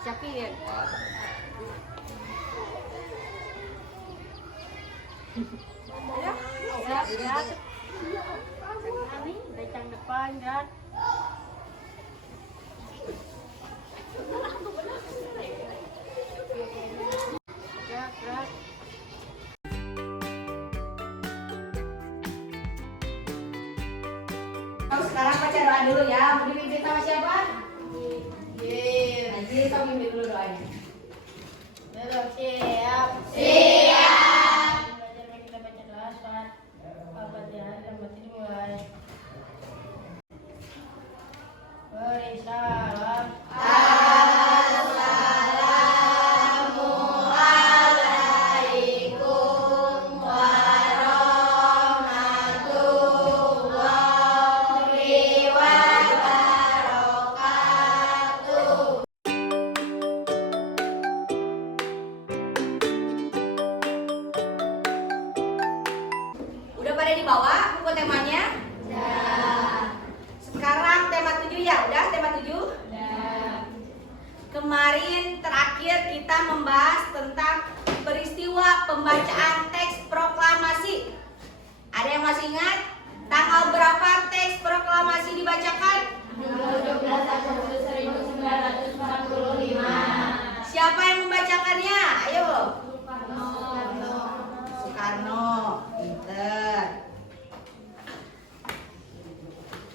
Syakir. Ya, ya. Ini becang depan, ya. Gerak, gerak. Sekarang baca doa dulu ya. Mau dipimpin sama siapa? Nanti kamu pimpin dulu doanya. Siap. Siap. Belajar mari kita baca doa saat Al-Fatihah dan batin mulai. Beri salam. Assalamualaikum warahmatullahi wabarakatuh. Udah pada dibawa buku temanya? Sekarang tema 7 ya? Udah tema 7? Kemarin terakhir kita membahas tentang peristiwa pembacaan teks proklamasi. Ada yang masih ingat? Tanggal berapa teks proklamasi dibacakan? 12 Agustus 1945. Siapa yang membacakannya? Ayo. Soekarno. Pinter.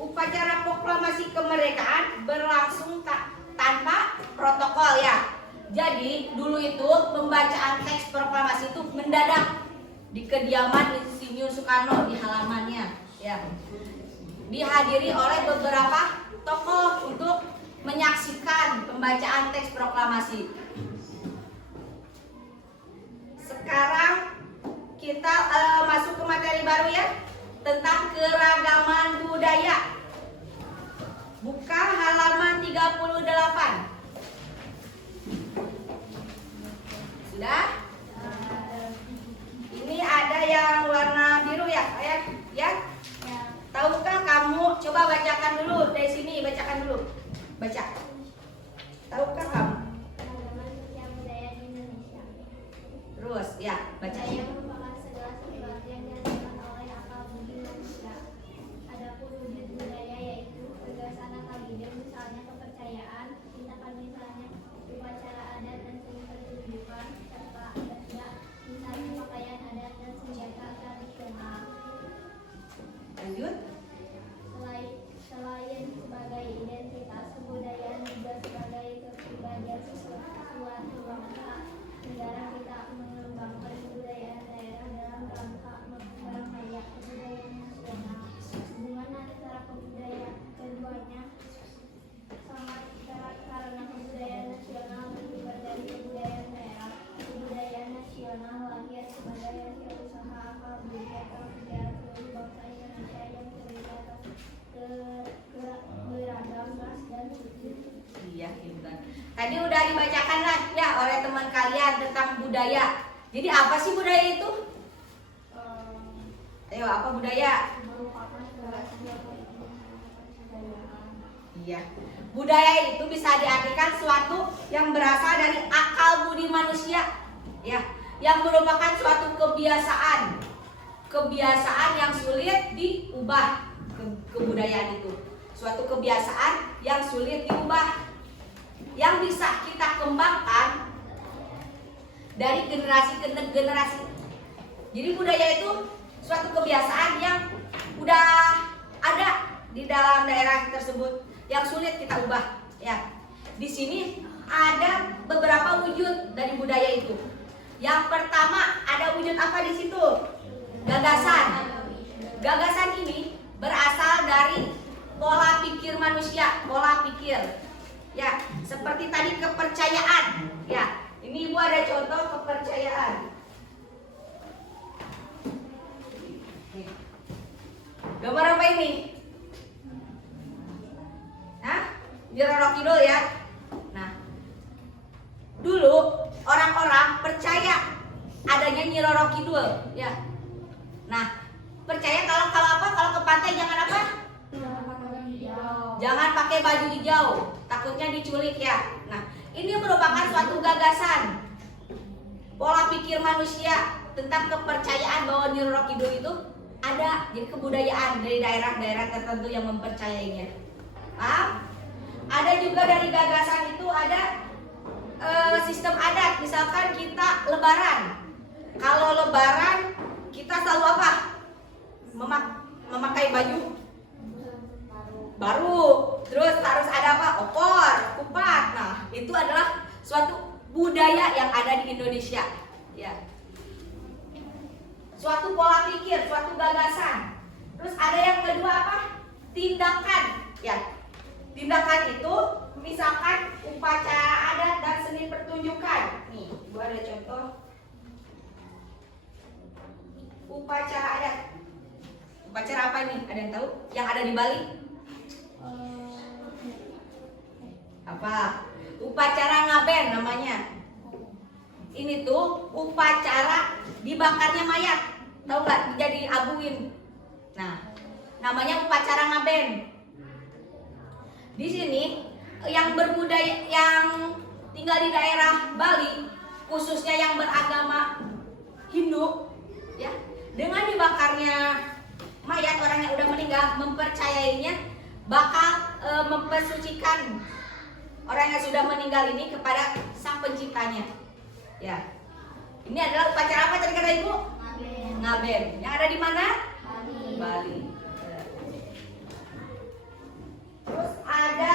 Upacara proklamasi kemerdekaan berlangsung tanpa protokol ya. Jadi dulu itu pembacaan teks proklamasi itu mendadak di kediaman Insinyur Soekarno di halamannya ya. Dihadiri oleh beberapa tokoh untuk menyaksikan pembacaan teks proklamasi. Sekarang kita masuk ke materi baru ya, tentang keragaman budaya. Buka halaman 38. Sudah? Ini ada yang warna biru ya, ayat ya? Tahukah kamu? Coba bacakan dulu dari sini, bacakan dulu. Baca. Tahukah kamu? Keragaman sosial budaya di Indonesia. Terus ya, baca. Budaya merupakan segala sesuatu yang dihasilkan oleh akal budi manusia. Adapun wujud budaya yaitu kebiasaan akal budi, misalnya kepercayaan, tindakan misalnya upacara adat dan seni pertunjukan, serta adat, misalnya pakaian adat dan senjata tradisional. Lanjut. Selain sebagai identitas, kebudayaan juga sebagai kepribadian suatu bangsa. Negara kita mengembangkan kebudayaan daerah dalam rangka memperkaya kebudayaan nasional. Hubungan antara kebudayaan keduanya sangat erat karena kebudayaan nasional bersumber dari kebudayaan daerah. Kebudayaan nasional lahir sebagai hasil usaha akal budi atau sejarah seluruh bangsa Indonesia yang terdiri atas beragam ras dan suku. Iya, pintar. Tadi udah dibacakan lah ya oleh teman kalian tentang budaya. Jadi apa sih budaya itu? Ayo, apa budaya? Merupakan segala sesuatu yang menggunakan kebudayaan. Iya. Budaya itu bisa diartikan suatu yang berasal dari akal budi manusia, ya, yang merupakan suatu kebiasaan. Kebiasaan yang sulit diubah. Kebudayaan itu suatu kebiasaan yang sulit diubah, yang bisa kita kembangkan dari generasi ke generasi. Jadi budaya itu suatu kebiasaan yang udah ada di dalam daerah tersebut yang sulit kita ubah ya. Di sini ada beberapa wujud dari budaya itu. Yang pertama ada wujud apa di situ? Gagasan. Gagasan ini berasal dari pola pikir manusia, pola pikir. Ya, seperti tadi kepercayaan. Ya, ini Ibu ada contoh kepercayaan. Gambar apa ini? Hah? Nyiroro Kidul ya. Nah, dulu orang-orang percaya adanya Nyiroro Kidul, ya. Nah, percaya kalau apa? Kalau ke pantai jangan apa? Jangan pakai baju hijau, takutnya diculik ya. Nah, ini merupakan suatu gagasan pola pikir manusia tentang kepercayaan bahwa Nyi Roro Kidul itu ada. Jadi kebudayaan dari daerah-daerah tertentu yang mempercayainya. Paham? Ada juga dari gagasan itu ada sistem adat. Misalkan kita lebaran. Kalau lebaran kita selalu apa? Memakai baju baru. Terus harus ada apa? Opor, kupat. Nah, itu adalah suatu budaya yang ada di Indonesia. Ya. Suatu pola pikir, suatu gagasan. Terus ada yang kedua apa? Tindakan. Ya. Tindakan itu misalkan upacara adat dan seni pertunjukan. Nih, gua ada contoh. Upacara adat. Upacara apa nih? Ada yang tahu? Yang ada di Bali? Apa? Upacara ngaben namanya. Ini tuh upacara dibakarnya mayat. Tahu nggak? Jadi abuin. Nah, namanya upacara ngaben. Di sini yang berbudaya, yang tinggal di daerah Bali, khususnya yang beragama Hindu, ya, dengan dibakarnya mayat orang yang udah meninggal, mempercayainya bakal mempersucikan orang yang sudah meninggal ini kepada sang penciptanya. Ya, ini adalah upacara apa tadi kata Ibu? Ngaben. Ngaben. Yang ada di mana? Bali. Bali. Terus ada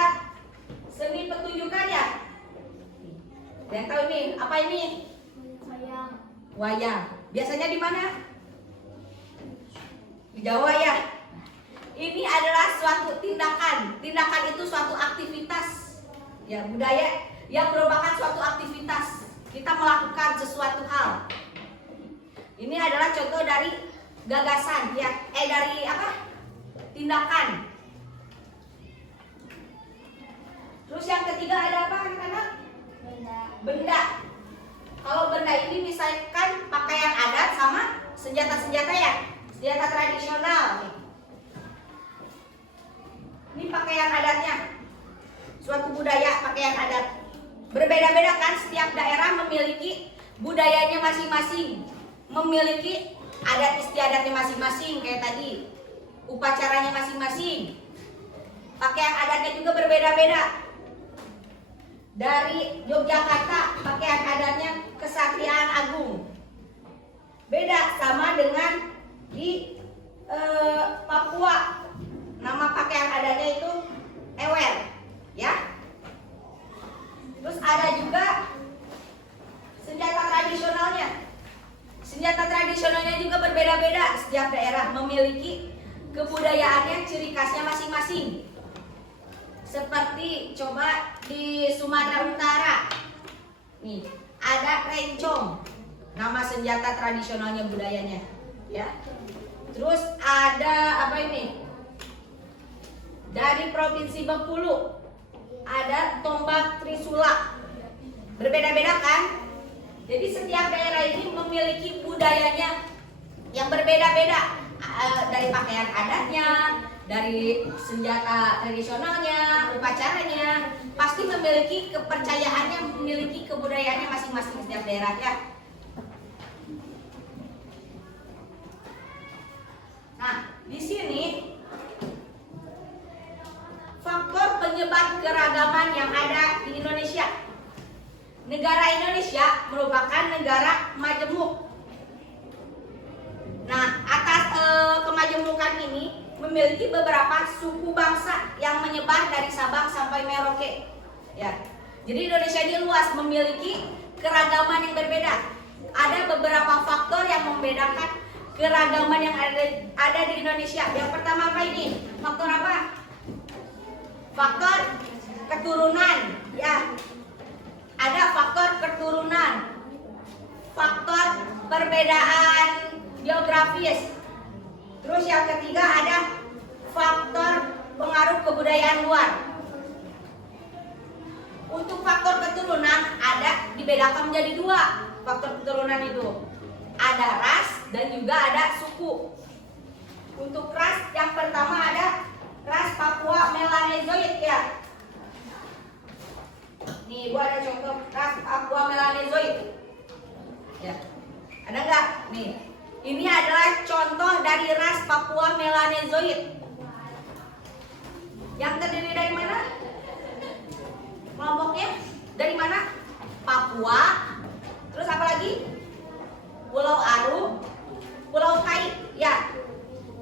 seni pertunjukan ya. Yang tahu ini apa ini? Wayang. Wayang. Biasanya di mana? Di Jawa ya. Ini adalah suatu tindakan. Tindakan itu suatu aktivitas ya, budaya yang merupakan suatu aktivitas. Kita melakukan sesuatu hal. Ini adalah contoh dari gagasan ya, dari apa? Tindakan. Terus yang ketiga ada apa anak-anak? Benda. Benda. Kalau benda ini misalkan pakaian adat sama senjata-senjata ya, senjata tradisional. Ini pakaian adatnya, suatu budaya pakaian adat. Berbeda-beda kan, setiap daerah memiliki budayanya masing-masing, memiliki adat istiadatnya masing-masing kayak tadi, upacaranya masing-masing. Pakaian adatnya juga berbeda-beda. Dari Yogyakarta pakaian adatnya Kesaktian Agung. Beda sama dengan di Papua. Nama pakaian adatnya itu Ewer, ya. Terus ada juga senjata tradisionalnya. Senjata tradisionalnya juga berbeda-beda. Setiap daerah memiliki kebudayaannya, ciri khasnya masing-masing. Seperti coba di Sumatera Utara, nih ada rencong, nama senjata tradisionalnya budayanya, ya. Terus ada apa ini? Dari Provinsi Bengkulu ada tombak Trisula, berbeda-beda kan? Jadi setiap daerah ini memiliki budayanya yang berbeda-beda, dari pakaian adatnya, dari senjata tradisionalnya, upacaranya, pasti memiliki kepercayaannya, memiliki kebudayaannya masing-masing setiap daerah ya. Nah, di sini faktor penyebab keragaman yang ada di Indonesia. Negara Indonesia merupakan negara majemuk. Nah, atas kemajemukan ini memiliki beberapa suku bangsa yang menyebar dari Sabang sampai Merauke. Ya. Jadi Indonesia ini luas, memiliki keragaman yang berbeda. Ada beberapa faktor yang membedakan keragaman yang ada di Indonesia. Yang pertama apa ini? Faktor apa? Faktor keturunan, ya. Ada faktor keturunan. Faktor perbedaan geografis. Terus yang ketiga ada faktor pengaruh kebudayaan luar. Untuk faktor keturunan ada dibedakan menjadi dua. Faktor keturunan itu ada ras dan juga ada suku. Untuk ras yang pertama ada ras Papua Melanezoid ya. Nih Nih, Ibu ada contoh ras Papua Melanezoid. Ya. Ada nggak? Nih. Ini adalah contoh dari ras Papua Melanezoid. Yang terdiri dari mana? Kelompoknya dari mana? Papua. Terus apa lagi? Pulau Aru, Pulau Kai. Ya.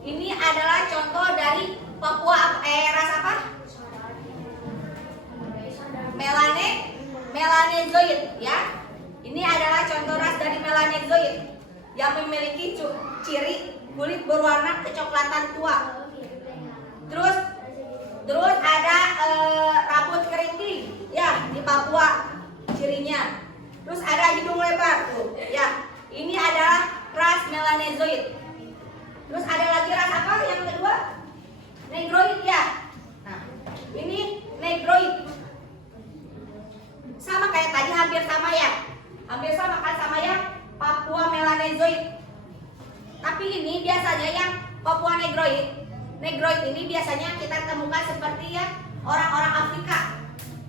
Ini adalah contoh dari Papua ras apa? Melanezoid, ya. Ini adalah contoh ras dari Melanezoid yang memiliki ciri kulit berwarna kecoklatan tua. Terus ada rambut keriting, ya, di Papua cirinya. Terus ada hidung lebar, tuh, ya. Ini adalah ras Melanezoid. Terus ada lagi ras apa yang kedua? Negroid, ya. Nah, ini Negroid. Sama kayak tadi, hampir sama ya. Hampir sama kan sama yang Papua Melanezoid. Tapi ini biasanya yang Papua Negroid. Negroid ini biasanya kita temukan seperti ya orang-orang Afrika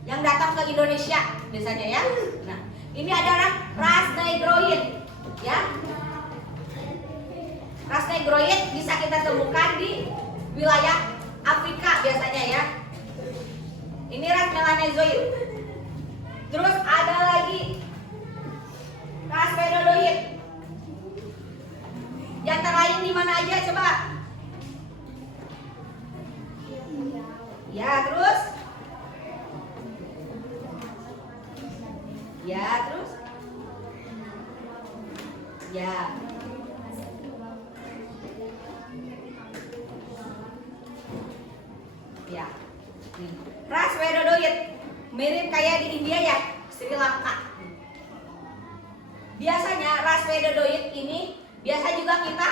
yang datang ke Indonesia biasanya ya. Nah, ini adalah ras Negroid, ya. Ras Negroid bisa kita temukan di wilayah Afrika biasanya ya. Ini ras Melanezoid. Terus ada lagi ras Vedodoid. Yang terlain di mana aja coba? Ya, terus? Ya, terus? Ya. Ya. Nih. Ras Vedodoid mirip kayak di India ya, Sri Lanka. Biasanya ras Vedodoid ini biasa juga kita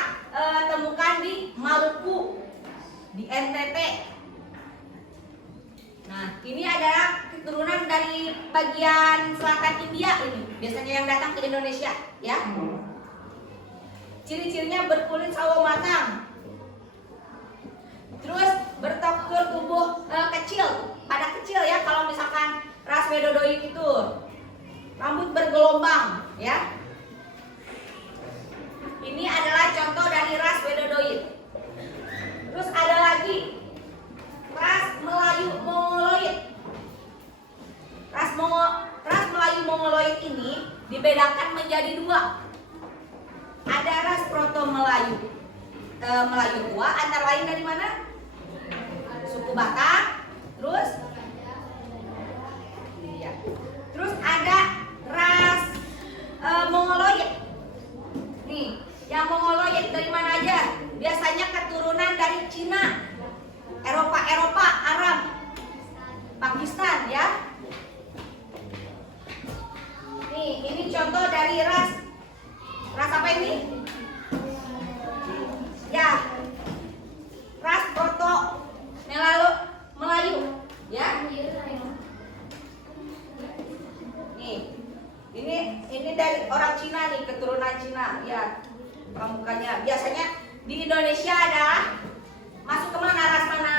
temukan di Maluku, di NTT. Nah, ini adalah keturunan dari bagian selatan India ini. Biasanya yang datang ke Indonesia, ya. Ciri-cirinya berkulit sawo matang. Terus bertekstur tubuh kecil, pada kecil ya kalau misalkan ras Vedodoid itu. Rambut bergelombang, ya. Ini adalah contoh dari ras Vedodoid. Terus ada lagi ras Melayu Mongoloid. Ras Melayu Mongoloid ini dibedakan menjadi dua. Ada ras Proto Melayu Melayu tua, antara lain dari mana? Suku Batak. Terus iya. Terus ada ras Mongoloid. Nih, yang Mongoloid dari mana aja? Biasanya keturunan dari Cina, Eropa, Arab, Pakistan, ya. Nih, ini contoh dari ras apa ini? Ya, ras Proto Melayu, ya. Nih, ini dari orang Cina nih, keturunan Cina, ya. Pramukanya biasanya di Indonesia adalah masuk ke mana, ras mana?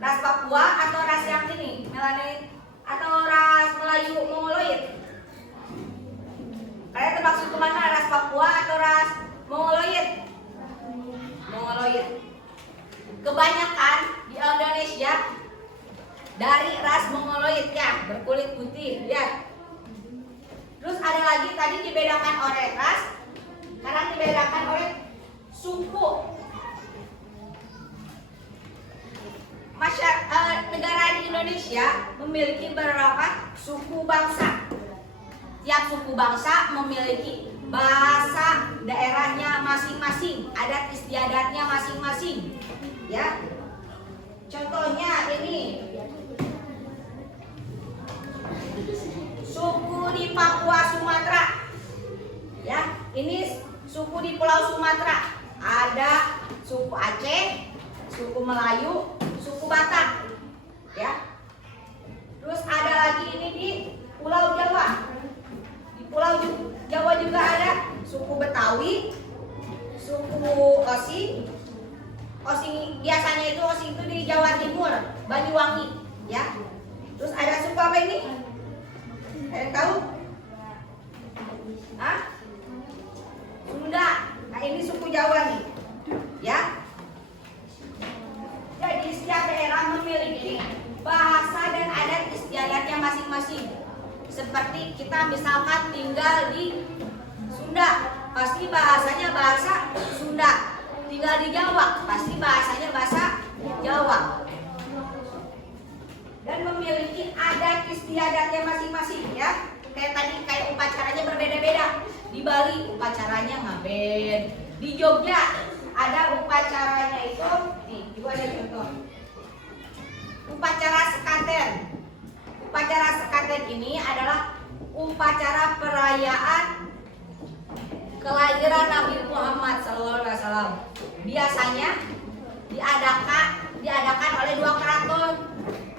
Ras Papua atau ras yang ini, Melanezoid atau ras Melayu Mongoloid? Kalian termasuk ke mana, ras Papua atau ras Mongoloid? Mongoloid. Kebanyakan di Indonesia dari ras Mongoloid ya, berkulit putih ya. Terus ada lagi tadi dibedakan oleh ras, sekarang dibedakan oleh suku. Negara di Indonesia memiliki beberapa suku bangsa. Tiap suku bangsa memiliki bahasa daerahnya masing-masing, adat istiadatnya masing-masing. Ya. Contohnya ini suku di Papua Sumatera. Ya, ini suku di Pulau Sumatera. Ada suku Aceh, suku Melayu, suku Batak. Ya. Terus ada lagi ini di Pulau Jawa. Di Pulau Jawa juga ada suku Betawi, suku Osing. Osing biasanya itu di Jawa Timur, Banyuwangi, ya. Terus ada suku apa ini? Kalian tahu? Hah? Sunda. Nah ini suku Jawa nih. Ya. Jadi setiap daerah memiliki bahasa dan adat istiadatnya masing-masing. Seperti kita misalkan tinggal di Sunda, pasti bahasanya bahasa Sunda. Tinggal di Jawa, pasti bahasanya bahasa Jawa. Dan memiliki adat istiadatnya masing-masing ya. Kayak upacaranya berbeda-beda. Di Bali upacaranya ngaben. Di Jogja ada upacaranya itu, nih, ibu ada contoh. Upacara sekaten. Upacara sekaten ini adalah upacara perayaan kelahiran Nabi Muhammad SAW. Biasanya diadakan oleh dua keraton,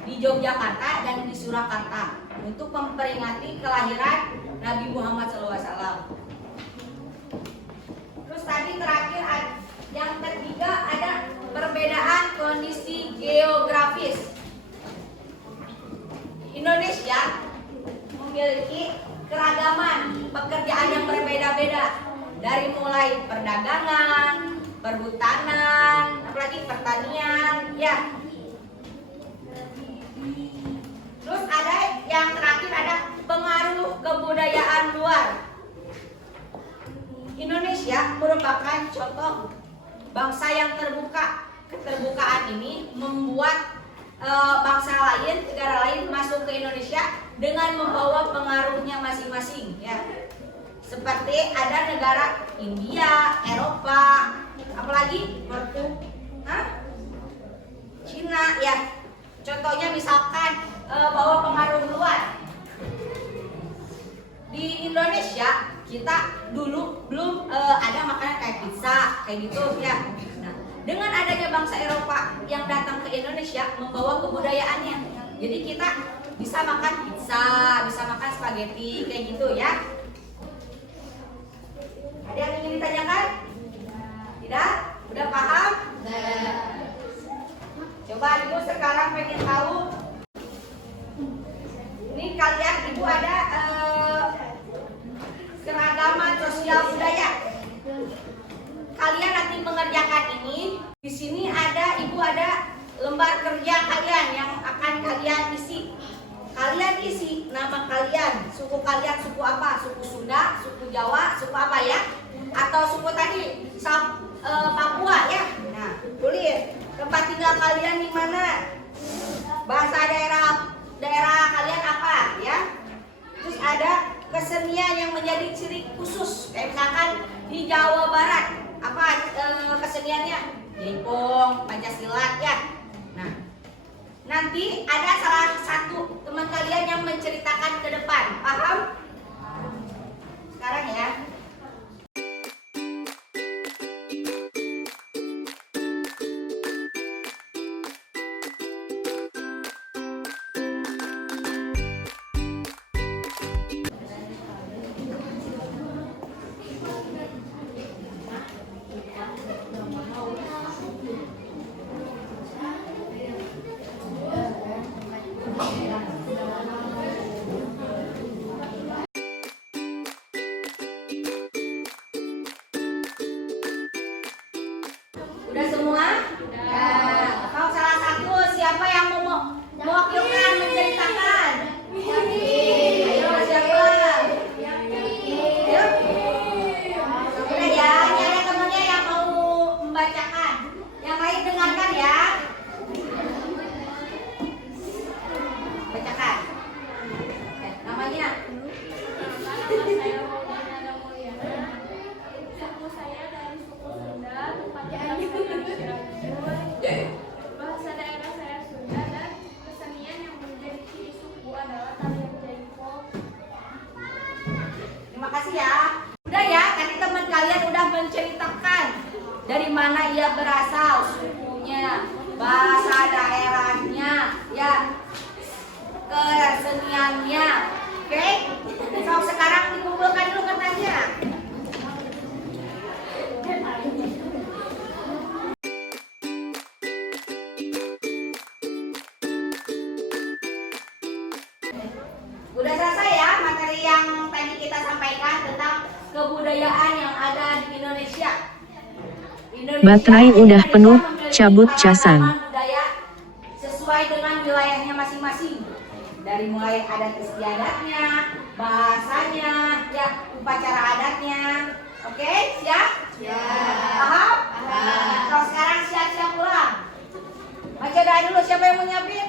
di Yogyakarta dan di Surakarta, untuk memperingati kelahiran Nabi Muhammad SAW. Terus tadi terakhir yang ketiga ada perbedaan kondisi geografis. Indonesia memiliki keragaman pekerjaan yang berbeda-beda, dari mulai perdagangan, perhutanan, apalagi pertanian, ya. Terus ada yang terakhir ada pengaruh kebudayaan luar. Indonesia merupakan contoh bangsa yang terbuka. Keterbukaan ini membuat bangsa lain, negara lain masuk ke Indonesia dengan membawa pengaruhnya masing-masing, ya. Seperti ada negara India, Eropa, apalagi Cina, ya. Contohnya misalkan bawa pengaruh luar. Di Indonesia kita dulu belum ada makanan kayak pizza, kayak gitu, ya. Nah, dengan adanya bangsa Eropa yang datang ke Indonesia membawa kebudayaannya, jadi kita bisa makan pizza, bisa makan spaghetti, kayak gitu, ya. Ada yang ingin ditanyakan? Tidak? Udah paham? Coba ibu sekarang pengen tahu. Ini kalian ibu ada keragaman sosial budaya. Kalian nanti mengerjakan ini. Di sini ibu ada lembar kerja kalian yang akan kalian isi. Kalian isi nama kalian, suku kalian suku apa? Suku Sunda, suku Jawa, suku apa ya? Atau suku tadi Papua, ya. Nah, tulis tempat tinggal kalian di mana? Bahasa daerah kalian apa, ya? Terus ada kesenian yang menjadi ciri khusus. Kayak misalkan di Jawa Barat, apa keseniannya? Jaipong, Pancasila, ya. Nah, nanti ada salah satu teman kalian yang menceritakan ke depan. Paham? Sekarang ya. Udah semua? Nah, kalau salah satu siapa yang mau mewakilkan menceritakan? Ayo siapa? Ayo. Udah ya, ini ada temennya yang mau membacakan. Yang lain dengarkan ya. Bacakan. Namanya? Saya Maulana Mulyana. Suku saya dari suku Sunda, tempat tinggal saya Cianjur. Bahasa daerah saya Sunda dan kesenian yang menjadi ciri suku adalah tarian jaipong. Terima kasih ya. Udah ya, tadi teman kalian udah menceritakan dari mana ia berasal, sukunya, bahasa daerahnya, ya, keseniannya. Oke? So, sekarang dikumpulkan dulu kertasnya. Udah selesai ya? Indonesia, Baterai udah Indonesia penuh, memiliki cabut casan. keragaman budaya sesuai dengan wilayahnya masing-masing. Dari mulai adat istiadatnya, bahasanya, ya, upacara adatnya. Oke, siap? Paham? Kalau sekarang siap-siap pulang. Baca doa dulu, siapa yang mau nyiapin?